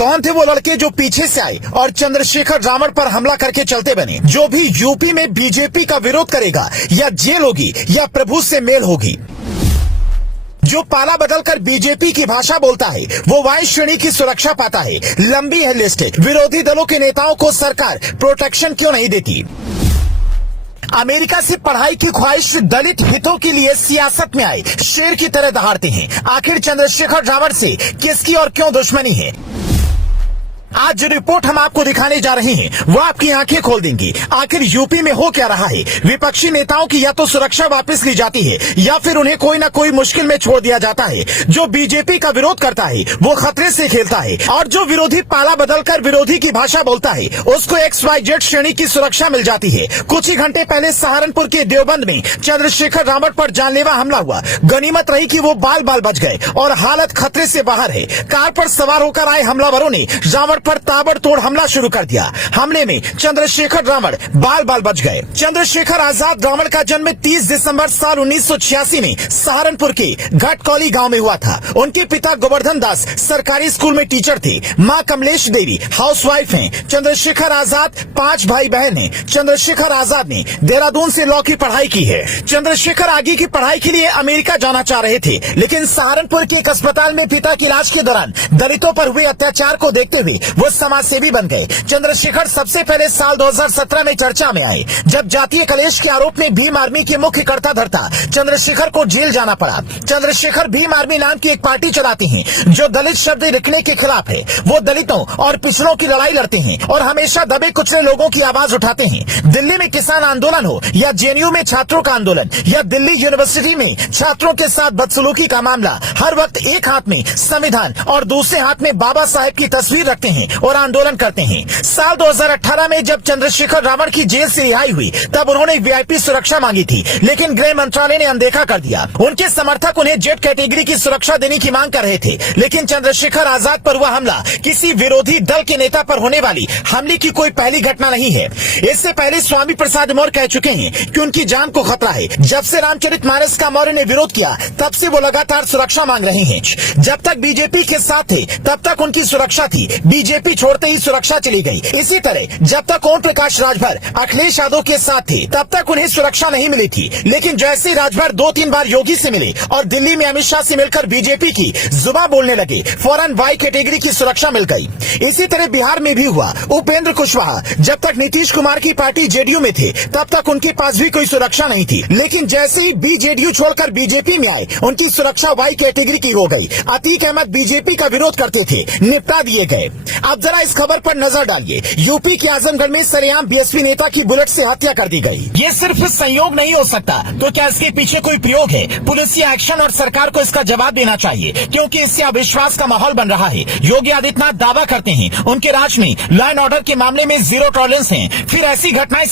कौन थे वो लड़के जो पीछे से आए और चंद्रशेखर रावण पर हमला करके चलते बने? जो भी यूपी में बीजेपी का विरोध करेगा या जेल होगी या प्रभु से मेल होगी। जो पाला बदलकर बीजेपी की भाषा बोलता है वो वाई श्रेणी की सुरक्षा पाता है। लंबी है लिस्ट। विरोधी दलों के नेताओं को सरकार प्रोटेक्शन क्यों नहीं देती? अमेरिका से पढ़ाई की ख्वाहिश दलित हितों के लिए सियासत में आए शेर की तरह दहाड़ते हैं। आखिर चंद्रशेखर रावण से किसकी और क्यों दुश्मनी है? आज जो रिपोर्ट हम आपको दिखाने जा रहे हैं वो आपकी आंखें खोल देंगी। आखिर यूपी में हो क्या रहा है? विपक्षी नेताओं की या तो सुरक्षा वापस ली जाती है या फिर उन्हें कोई ना कोई मुश्किल में छोड़ दिया जाता है। जो बीजेपी का विरोध करता है वो खतरे से खेलता है और जो विरोधी पाला बदलकर विरोधी की भाषा बोलता है उसको XYZ श्रेणी की सुरक्षा मिल जाती है। कुछ ही घंटे पहले सहारनपुर के देवबंद में चंद्रशेखर रावण पर जानलेवा हमला हुआ। गनीमत रही कि वो बाल बाल बच गए और हालत खतरे से बाहर है। कार पर सवार होकर आए हमलावरों ने रावण पर ताबड़तोड़ हमला शुरू कर दिया। हमले में चंद्रशेखर रावण बाल बाल बच गए। चंद्रशेखर आजाद रावण का जन्म 30 दिसंबर साल 1986 में सहारनपुर के घटकौली गांव में हुआ था। उनके पिता गोवर्धन दास सरकारी स्कूल में टीचर थे। मां कमलेश देवी हाउसवाइफ हैं। चंद्रशेखर आजाद 5 भाई बहन हैं। चंद्रशेखर आजाद ने देहरादून से लॉ की पढ़ाई की है। चंद्रशेखर आगे की पढ़ाई के लिए अमेरिका जाना चाह रहे थे, लेकिन सहारनपुर के एक अस्पताल में पिता की इलाज के दौरान दलितों पर हुए अत्याचार को देखते हुए वो समाज सेवी बन गए। चंद्रशेखर सबसे पहले साल 2017 में चर्चा में आए जब जातीय कलेश के आरोप में भीम आर्मी के मुख्य कर्ता धर्ता चंद्रशेखर को जेल जाना पड़ा। चंद्रशेखर भीम आर्मी नाम की एक पार्टी चलाते हैं जो दलित शब्द लिखने के खिलाफ है। वो दलितों और पिछड़ों की लड़ाई लड़ते हैं और हमेशा दबे कुचले लोगों की आवाज उठाते हैं। दिल्ली में किसान आंदोलन हो या जेएनयू में छात्रों का आंदोलन या दिल्ली यूनिवर्सिटी में छात्रों के साथ बदसलूकी का मामला, हर वक्त एक हाथ में संविधान और दूसरे हाथ में बाबा साहेब की तस्वीर रखते हैं और आंदोलन करते हैं। साल 2018 में जब चंद्रशेखर रावण की जेल से रिहाई हुई तब उन्होंने वीआईपी सुरक्षा मांगी थी, लेकिन गृह मंत्रालय ने अनदेखा कर दिया। उनके समर्थक उन्हें जेड कैटेगरी की सुरक्षा देने की मांग कर रहे थे, लेकिन चंद्रशेखर आजाद पर हुआ हमला किसी विरोधी दल के नेता पर होने वाली हमले की कोई पहली घटना नहीं है। इससे पहले स्वामी प्रसाद मौर्य कह चुके हैं कि उनकी जान को खतरा है। जब से रामचरितमानस का मौर्य ने विरोध किया तब से वो लगातार सुरक्षा मांग रहे हैं। जब तक बीजेपी के साथ थे तब तक उनकी सुरक्षा थी, बीजेपी छोड़ते ही सुरक्षा चली गई। इसी तरह जब तक ओम प्रकाश राजभर अखिलेश यादव के साथ थे तब तक उन्हें सुरक्षा नहीं मिली थी, लेकिन जैसे राजभर 2-3 बार योगी से मिले और दिल्ली में अमित शाह से मिलकर बीजेपी की जुबान बोलने लगे, फौरन वाई कैटेगरी की सुरक्षा मिल गई। इसी तरह बिहार में भी हुआ। उपेंद्र कुशवाहा जब तक नीतीश कुमार की पार्टी जेडीयू में थे तब तक उनके पास भी कोई सुरक्षा नहीं थी, लेकिन जैसे ही जेडीयू छोड़कर बीजेपी में आए उनकी सुरक्षा वाई कैटेगरी की हो गई। अतीक अहमद बीजेपी का विरोध करते थे, निपटा दिए गए। अब जरा इस खबर पर नजर डालिए। यूपी के आजमगढ़ में सरेआम बीएसपी नेता की बुलेट से हत्या कर दी गई। ये सिर्फ संयोग नहीं हो सकता, तो क्या इसके पीछे कोई प्रयोग है? पुलिसिया एक्शन और सरकार को इसका जवाब देना चाहिए, क्योंकि इससे अविश्वास का माहौल बन रहा है। योगी आदित्यनाथ दावा करते हैं उनके राज में लॉ एंड ऑर्डर के मामले में 0 टॉलरेंस है, फिर ऐसी घटनाएं